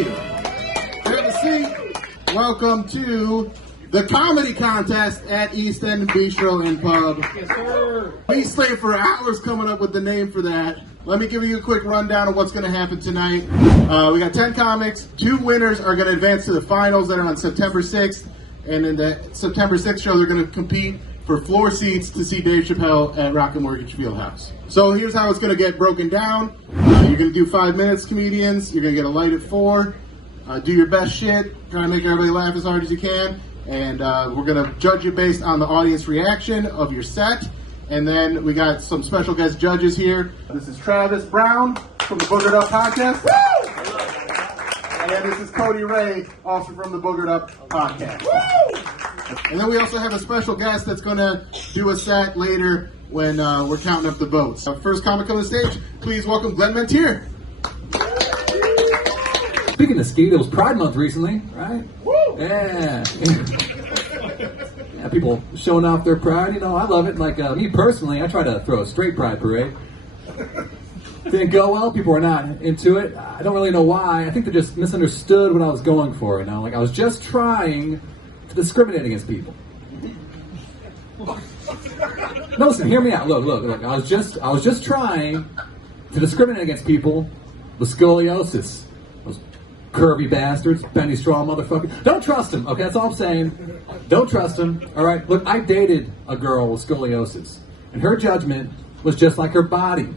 you. Have a seat. Welcome to the comedy contest at East Bistro and Pub. Yes, sir. We stayed for hours coming up with the name for that. Let me give you a quick rundown of what's going to happen tonight. We got 10 comics. 2 winners are going to advance to the finals that are on September 6th. And in the September 6th show, they're going to compete for floor seats to see Dave Chappelle at Rocket Mortgage Fieldhouse. So here's how it's going to get broken down. You're going to do 5 minutes, comedians. You're going to get a light at 4. Do your best shit. Try to make everybody laugh as hard as you can. And we're going to judge you based on the audience reaction of your set. And then we got some special guest judges here. This is Travis Brown from the Boogered Up podcast. Woo! And this is Codie Ray, also from the Boogered Up podcast. Woo! And then we also have a special guest that's going to do a set later when we're counting up the votes. First comic on the stage, please welcome Glenn Menteer. Speaking of ski, it was Pride Month recently, right? Woo! Yeah. Yeah, people showing off their pride, you know, I love it. Like me personally, I try to throw a straight pride parade. Didn't go well, people are not into it. I don't really know why. I think they just misunderstood what I was going for, you know? Like I was just trying to discriminate against people. No, listen, hear me out. Look. I was just trying to discriminate against people with scoliosis. Those curvy bastards, penny straw motherfucker. Don't trust him, okay? That's all I'm saying. Don't trust him, all right? Look, I dated a girl with scoliosis, and her judgment was just like her body.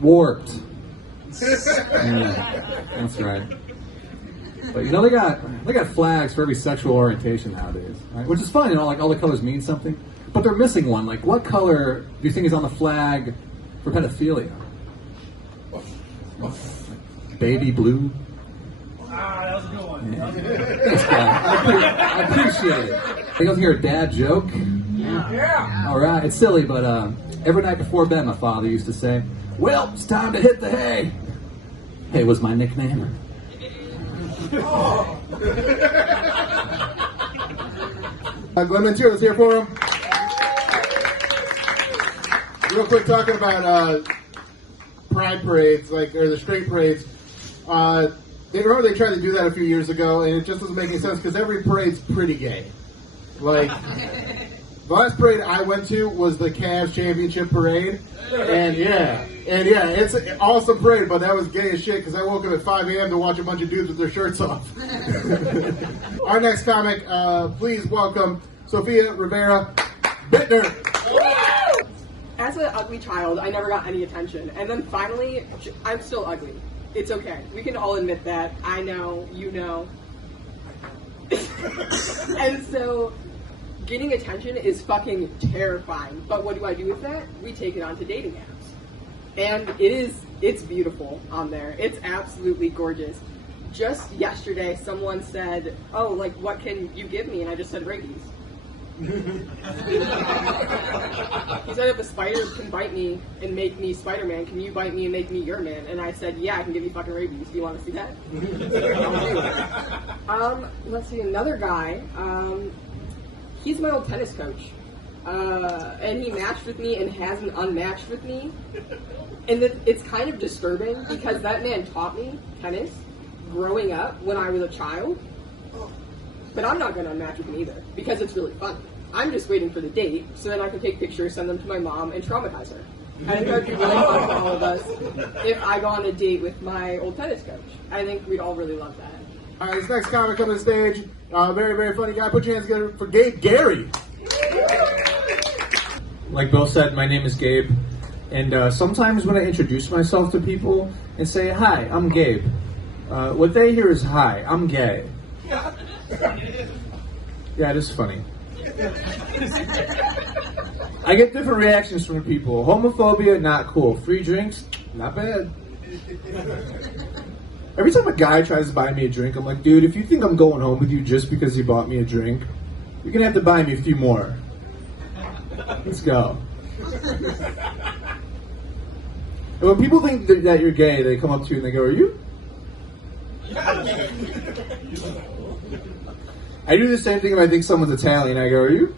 Warped. Yeah, that's right. But you know, they got flags for every sexual orientation nowadays, right? Which is fun, you know, like all the colors mean something. But they're missing one. Like, what color do you think is on the flag for pedophilia? Baby blue? Ah, that was a good one. Yeah. Thanks, guy. I appreciate it. You guys hear a dad joke? Yeah. All right, it's silly, but every night before bed, my father used to say, "Well, it's time to hit the hay." Hay was my nickname. Oh. Glenn Menteer, let's hear for him. Real quick, talking about pride parades, or the straight parades. They tried to do that a few years ago, and it just doesn't make any sense because every parade's pretty gay. Like, the last parade I went to was the Cavs championship parade, and yeah, it's an awesome parade, but that was gay as shit because I woke up at 5 a.m. to watch a bunch of dudes with their shirts off. Our next comic, please welcome Sofia Rivera-Bitner. As an ugly child, I never got any attention, and then finally, I'm still ugly. It's okay. We can all admit that. I know, you know. And so, getting attention is fucking terrifying. But what do I do with that? We take it onto dating apps. And it's beautiful on there. It's absolutely gorgeous. Just yesterday, someone said, "Oh, like, what can you give me?" And I just said, rabies. He said, if a spider can bite me and make me Spider-Man, can you bite me and make me your man? And I said, yeah, I can give you fucking rabies. Do you want to see that? Let's see, another guy. He's my old tennis coach. And he matched with me and hasn't unmatched with me. And it's kind of disturbing because that man taught me tennis growing up when I was a child. But I'm not going to unmatch with him either, because it's really fun. I'm just waiting for the date, so then I can take pictures, send them to my mom, and traumatize her. I think that would be really fun for all of us if I go on a date with my old tennis coach. I think we'd all really love that. All right, this next comic on the stage, very, very funny guy. Put your hands together for Gabe Gerry. Like Bill said, my name is Gabe, and sometimes when I introduce myself to people and say, "Hi, I'm Gabe," what they hear is, "Hi, I'm gay." Yeah, it is funny. I get different reactions from people. Homophobia, not cool. Free drinks, not bad. Every time a guy tries to buy me a drink, I'm like, dude, if you think I'm going home with you just because you bought me a drink, you're going to have to buy me a few more. Let's go. And when people think that you're gay, they come up to you and they go, "Are you?" I do the same thing if I think someone's Italian. I go, "Are you?"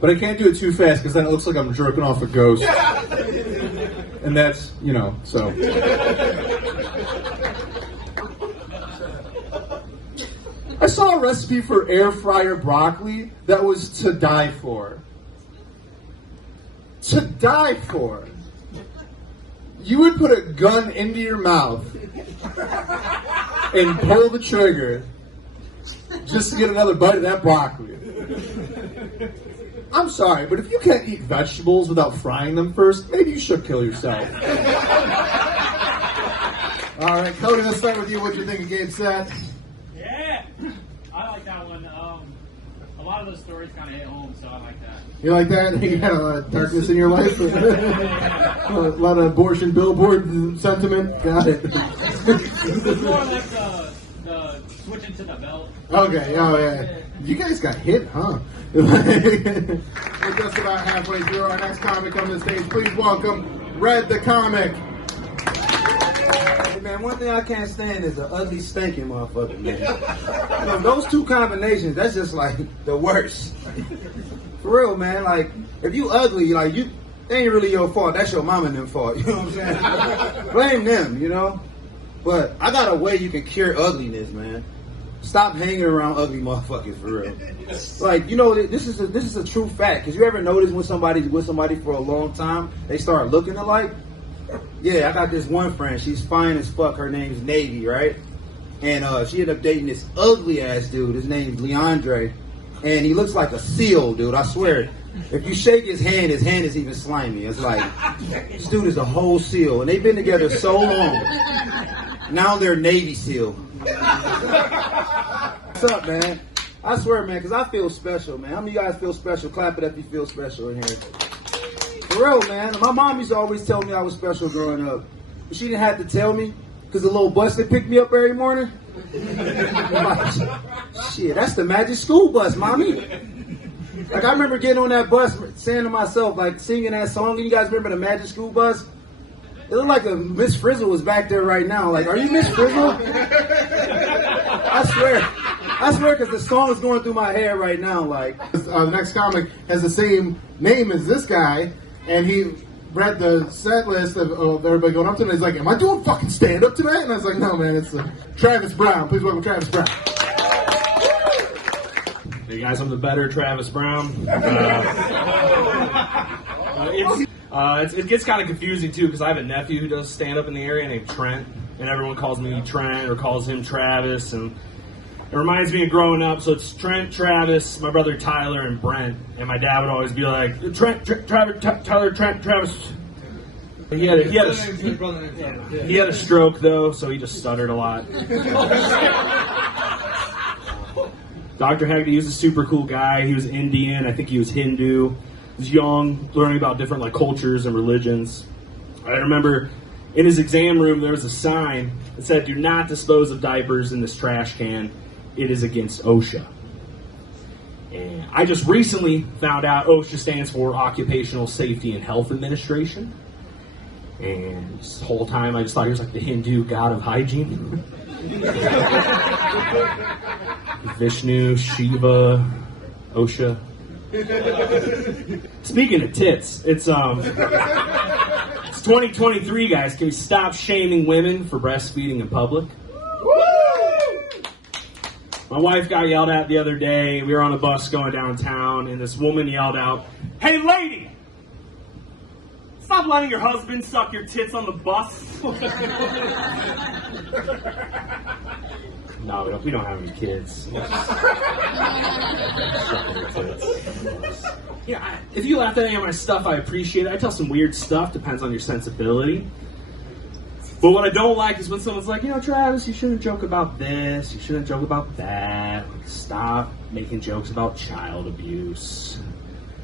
But I can't do it too fast because then it looks like I'm jerking off a ghost. And that's, so. I saw a recipe for air fryer broccoli that was to die for. To die for. You would put a gun into your mouth and pull the trigger just to get another bite of that broccoli. I'm sorry, but if you can't eat vegetables without frying them first, maybe you should kill yourself. All right, Codie, let's start with you. What do you think of Gabe's set? Yeah, I like that one. A lot of those stories kind of hit home, so I like that. You like that? You had a lot of darkness in your life? A lot of abortion billboard sentiment? Got it. It's more like the switching to the belt. Okay, oh yeah. You guys got hit, huh? We're just about halfway through our next comic on the stage. Please welcome Red the Comic. Hey man, one thing I can't stand is the ugly, stinking motherfucker, man. Those two combinations, that's just like the worst. For real, man. Like, if you ugly, like it ain't really your fault. That's your mama and them fault. You know what I'm saying? Blame them, But I got a way you can cure ugliness, man. Stop hanging around ugly motherfuckers, for real. Like, this is a true fact. Cause you ever notice when somebody's with somebody for a long time, they start looking alike? Yeah, I got this one friend. She's fine as fuck. Her name's Navy, right? And she ended up dating this ugly ass dude. His name's Leandre, and he looks like a seal, dude. I swear. If you shake his hand is even slimy. It's like this dude is a whole seal, and they've been together so long. Now they're Navy SEAL. What's up, man? I swear, man, because I feel special, man. How many of you guys feel special? Clap it up if you feel special in here. For real, man. My mom used to always tell me I was special growing up. But she didn't have to tell me, because the little bus that picked me up every morning. Shit, that's the magic school bus, mommy. Like, I remember getting on that bus saying to myself, like, singing that song. You guys remember the magic school bus? It looked like a Miss Frizzle was back there right now. Like, are you Miss Frizzle? I swear, because the song is going through my hair right now. Like, the next comic has the same name as this guy, and he read the set list of everybody going up to him. He's like, "Am I doing fucking stand up tonight?" And I was like, "No, man, it's Travis Brown. Please welcome Travis Brown." Hey guys, I'm the better Travis Brown. It gets kind of confusing too because I have a nephew who does stand up in the area named Trent, and everyone calls me Trent or calls him Travis, and it reminds me of growing up. So it's Trent, Travis, my brother Tyler, and Brent, and my dad would always be like Trent, Travis, Tyler, Trent, Travis. He had a stroke though, so he just stuttered a lot. Dr. Haggerty, he was a super cool guy. He was Indian. I think he was Hindu. He was young, learning about different cultures and religions. I remember in his exam room there was a sign that said, "Do not dispose of diapers in this trash can. It is against OSHA." And I just recently found out OSHA stands for Occupational Safety and Health Administration. And this whole time I just thought he was like the Hindu god of hygiene. Vishnu, Shiva, OSHA. Speaking of tits, it's 2023, guys. Can we stop shaming women for breastfeeding in public? My wife got yelled at the other day. We were on a bus going downtown, and this woman yelled out, "Hey, lady! Stop letting your husband suck your tits on the bus." No, we don't have any kids. Yeah, if you laugh at any of my stuff, I appreciate it. I tell some weird stuff, depends on your sensibility. But what I don't like is when someone's like, Travis, you shouldn't joke about this, you shouldn't joke about that. Like, stop making jokes about child abuse.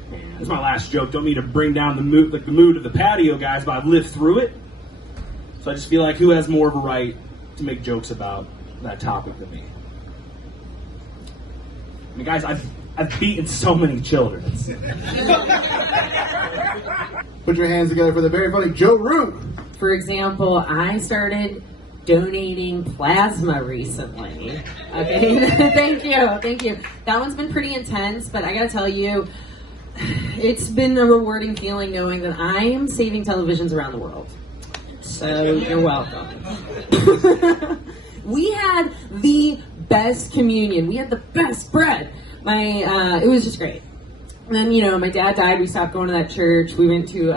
Man, this is my last joke. Don't mean to bring down the mood of the patio, guys, but I've lived through it. So I just feel like who has more of a right to make jokes about that topic than me? I mean, guys, I've beaten so many children. Put your hands together for the very funny Joe Root. For example, I started donating plasma recently. Okay, thank you. That one's been pretty intense, but I gotta tell you, it's been a rewarding feeling knowing that I am saving televisions around the world. So you're welcome. We had the best communion. We had the best bread. It was just great. And then, my dad died. We stopped going to that church. We went to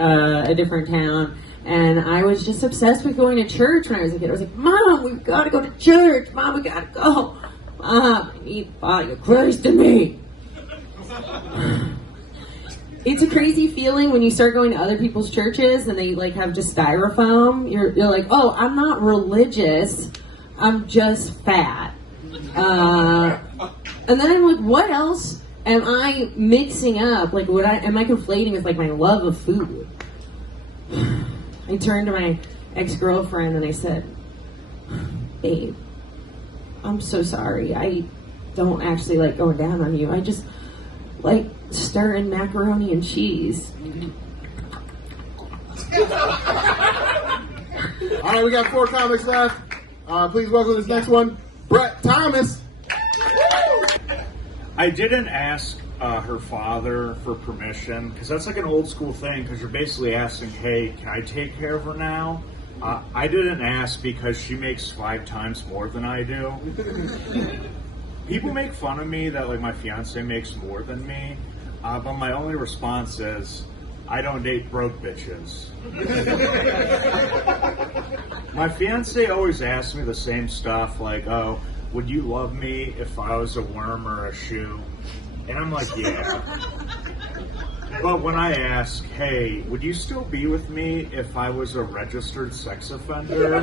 a different town. And I was just obsessed with going to church when I was a kid. I was like, Mom, we've got to go to church. Mom, we got to go. Mom, I need the body of Christ in me. It's a crazy feeling when you start going to other people's churches and they have just styrofoam. You're like, oh, I'm not religious. I'm just fat. And then I'm like, what else am I mixing up? Am I conflating with my love of food? I turned to my ex-girlfriend and I said, babe, I'm so sorry. I don't actually like going down on you. I just like stirring macaroni and cheese. All right, we got 4 comics left. Please welcome this next one, Brett Thomas. I didn't ask her father for permission, because that's like an old school thing, because you're basically asking, hey, can I take care of her now? I didn't ask because she makes 5 times more than I do. People make fun of me that my fiance makes more than me, but my only response is, I don't date broke bitches. My fiance always asks me the same stuff, oh, would you love me if I was a worm or a shoe? And I'm like, yeah. But when I ask, hey, would you still be with me if I was a registered sex offender?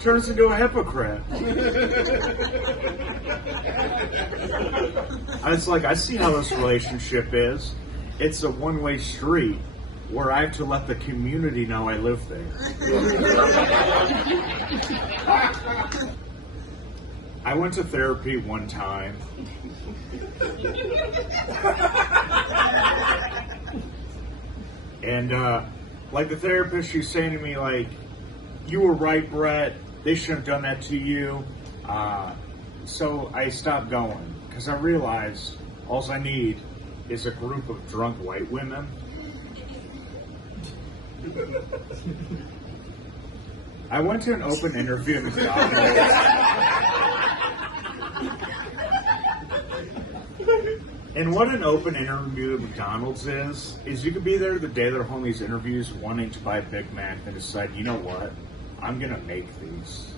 Turns into a hypocrite. It's like, I see how this relationship is. It's a one-way street where I have to let the community know I live there. I went to therapy one time. And the therapist, she's saying to me, you were right, Brett. They shouldn't have done that to you. So I stopped going because I realized all I need is a group of drunk white women. I went to an open interview at McDonald's. And what an open interview at McDonald's is you could be there the day they're holding these interviews wanting to buy a Big Mac and decide, you know what, I'm going to make these.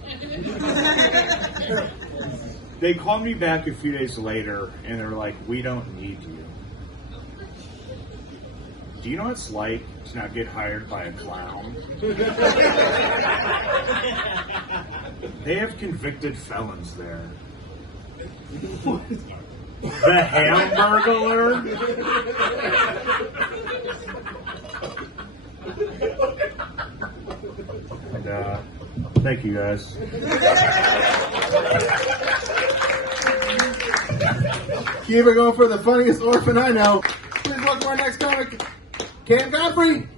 They called me back a few days later and they're like, we don't need you. Do you know what it's like to not get hired by a clown? They have convicted felons there. The Hamburglar? And, thank you guys. Keep it going for the funniest orphan I know. Please welcome our next comic, Godfrey.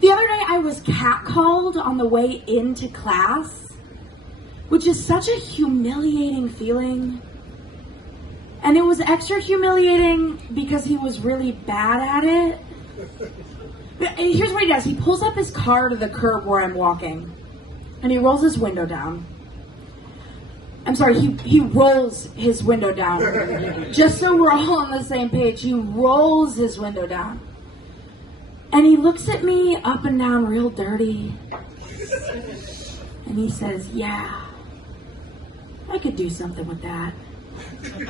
The other day I was catcalled on the way into class, which is such a humiliating feeling. And it was extra humiliating because he was really bad at it. And here's what he does. He pulls up his car to the curb where I'm walking, and he rolls his window down. I'm sorry, he rolls his window down. Just so we're all on the same page, he rolls his window down. And he looks at me up and down real dirty. And he says, yeah, I could do something with that. Have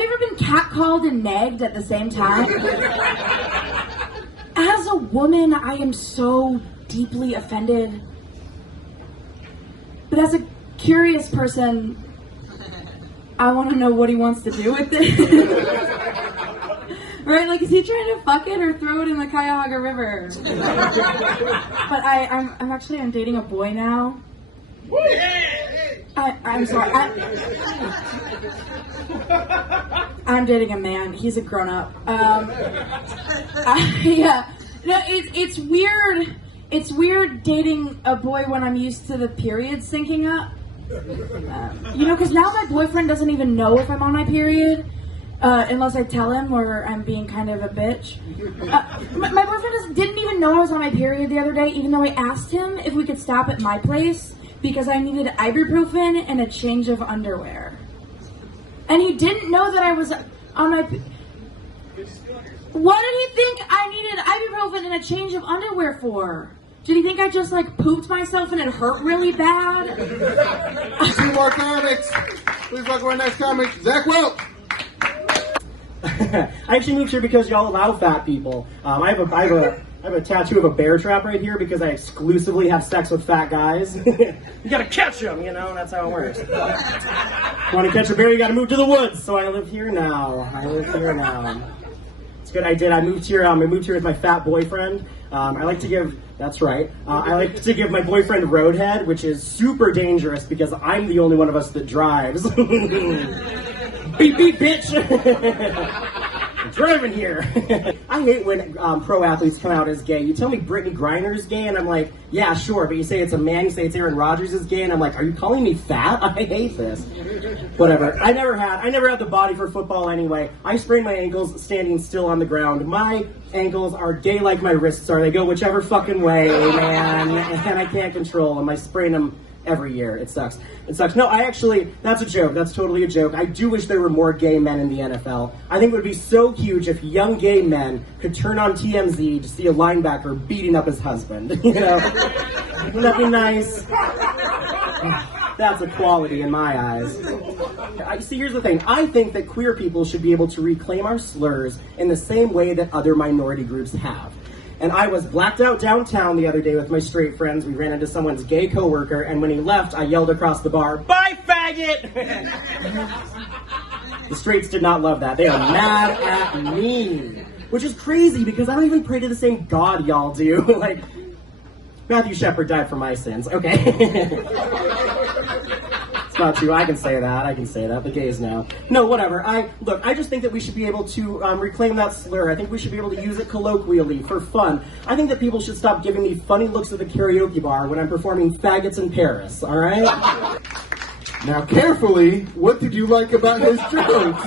you ever been catcalled and nagged at the same time? As a woman, I am so deeply offended. But as a curious person, I want to know what he wants to do with it. Right? Is he trying to fuck it or throw it in the Cuyahoga River? But I'm dating a boy now. I'm sorry. I'm dating a man. He's a grown up. Yeah. No, it's weird. It's weird dating a boy when I'm used to the period syncing up. Because now my boyfriend doesn't even know if I'm on my period, unless I tell him or I'm being kind of a bitch. My boyfriend didn't even know I was on my period the other day, even though I asked him if we could stop at my place because I needed ibuprofen and a change of underwear. And he didn't know that I was on my... What did he think I needed ibuprofen and a change of underwear for? Did he think I just, pooped myself and it hurt really bad? 2 more comics. Please welcome our next comic, Zach Welch. I actually moved here because y'all allow fat people. I have a tattoo of a bear trap right here because I exclusively have sex with fat guys. You gotta catch them, that's how it works. Want to catch a bear, you gotta move to the woods. So I live here now. It's good. I moved here. I moved here with my fat boyfriend. I like to give. That's right. I like to give my boyfriend roadhead, which is super dangerous because I'm the only one of us that drives. Beep beep, bitch. I'm driving here. I hate when pro athletes come out as gay. You tell me Brittany Griner's gay, and I'm like, yeah, sure. But you say it's a man. You say it's Aaron Rodgers is gay, and I'm like, are you calling me fat? I hate this. Whatever. I never had the body for football anyway. I sprained my ankles standing still on the ground. My ankles are gay like my wrists are. They go whichever fucking way, man, and I can't control them. I sprain them every year. It sucks. No, that's a joke. That's totally a joke. I do wish there were more gay men in the NFL. I think it would be so huge if young gay men could turn on TMZ to see a linebacker beating up his husband. Wouldn't that be nice? That's equality in my eyes. See, here's the thing. I think that queer people should be able to reclaim our slurs in the same way that other minority groups have. And I was blacked out downtown the other day with my straight friends. We ran into someone's gay coworker, and when he left, I yelled across the bar, "Bye, faggot!" The straights did not love that. They are mad at me. Which is crazy, because I don't even pray to the same God y'all do. Matthew Shepard died for my sins. Okay. It's not true. I can say that. The gays know. No, whatever. I just think that we should be able to reclaim that slur. I think we should be able to use it colloquially for fun. I think that people should stop giving me funny looks at the karaoke bar when I'm performing Faggots in Paris, all right? Now, carefully, what did you like about his jokes?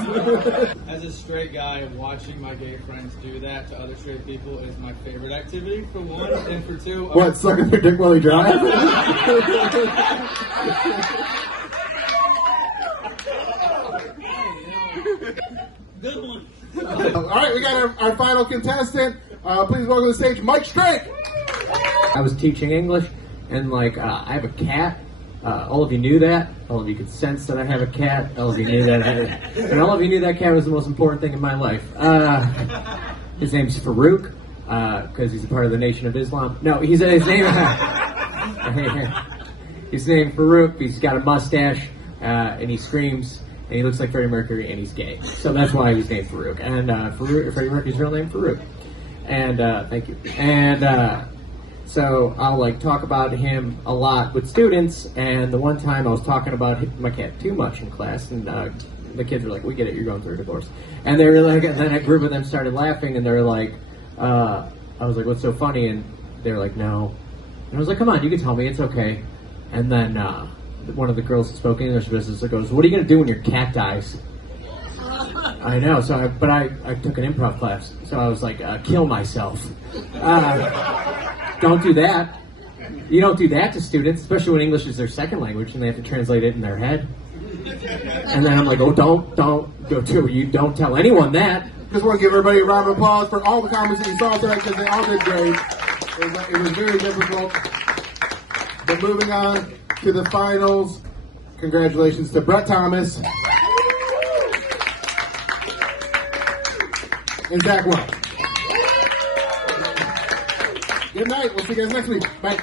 As a straight guy, watching my gay friends do that to other straight people is my favorite activity, for one, and for two... What, sucking their dick while he drives? Good one. All right, we got our final contestant. Please welcome to the stage, Mike Strenk. I was teaching English, and I have a cat. All of you knew that. All of you could sense that I have a cat. All of you knew that. And all of you knew that cat was the most important thing in my life. His name's Farouk, because he's a part of the Nation of Islam. No, his name. His name's Farouk. He's got a mustache, and he screams. And he looks like Freddie Mercury, and he's gay. So that's why he's named Farouk. And Freddie Mercury's real name, Farouk. And thank you. And so I'll talk about him a lot with students. And the one time I was talking about my cat too much in class, and the kids were like, "We get it, you're going through a divorce." And they were like, and then a group of them started laughing, and they were like, I was like, "What's so funny?" And they were like, "No." And I was like, "Come on, you can tell me, it's okay." And then one of the girls who spoke English business goes, "What are you going to do when your cat dies?" I know, so I took an improv class, so I was like, kill myself. Don't do that. You don't do that to students, especially when English is their second language and they have to translate it in their head. And then I'm like, oh, don't go to you. Don't tell anyone that. Just want to give everybody a round of applause for all the comments that you saw tonight, because they all did great. It was very difficult. But moving on to the finals, congratulations to Brett Thomas and Zach Welch. Good night. We'll see you guys next week. Bye.